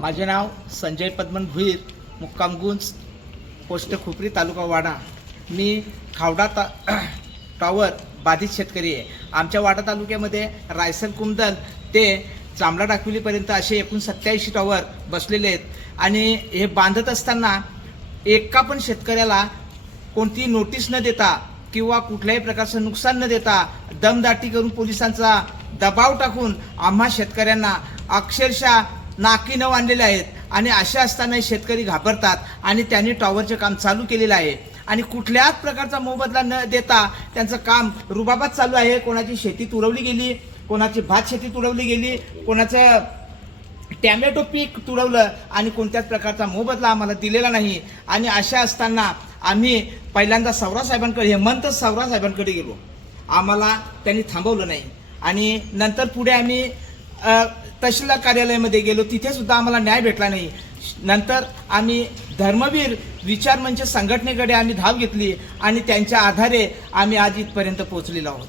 माझे नाव संजय पद्मन भुईर मुक्काम गुंज पोस्ट खुपरी तालुका वाडा. मी खावडा ता टॉवर बाधित शेतकरी आहे. आमच्या वाडा तालुक्यामध्ये रायसल कुमदल ते चांबडा डाकविलीपर्यंत असे एकूण सत्याऐंशी टॉवर बसलेले आहेत. आणि हे बांधत असताना एका पण शेतकऱ्याला कोणती नोटीस न देता किंवा कुठल्याही प्रकारचं नुकसान न देता दमदाटी करून पोलिसांचा दबाव टाकून आम्हा शेतकऱ्यांना अक्षरशः नाकी नऊ आणलेले आहेत. आणि असे असताना शेतकरी घाबरतात आणि त्यांनी टॉवरचे काम चालू केलेलं आहे. आणि कुठल्याच प्रकारचा मोबदला न देता त्यांचं काम रुबाबात चालू आहे. कोणाची शेती तुडवली गेली कोणाची भात शेती तुडवली गेली कोणाचं टॅमॅटो पीक तुडवलं आणि कोणत्याच प्रकारचा मोबदला आम्हाला दिलेला नाही. आणि अशा असताना आम्ही पहिल्यांदा सौरा साहेबांकडे हेमंत सौरा साहेबांकडे गेलो. आम्हाला त्यांनी थांबवलं नाही. आणि नंतर पुढे आम्ही तहसीलदार कार्यालयामध्ये गेलो तिथे सुद्धा आम्हाला न्याय भेटला नाही. नंतर आम्ही धर्मवीर विचार मंच संघटनेकडे आम्ही धाव घेतली आणि त्यांच्या आधारे आम्ही आज इथपर्यंत पोहोचलेलो आहोत.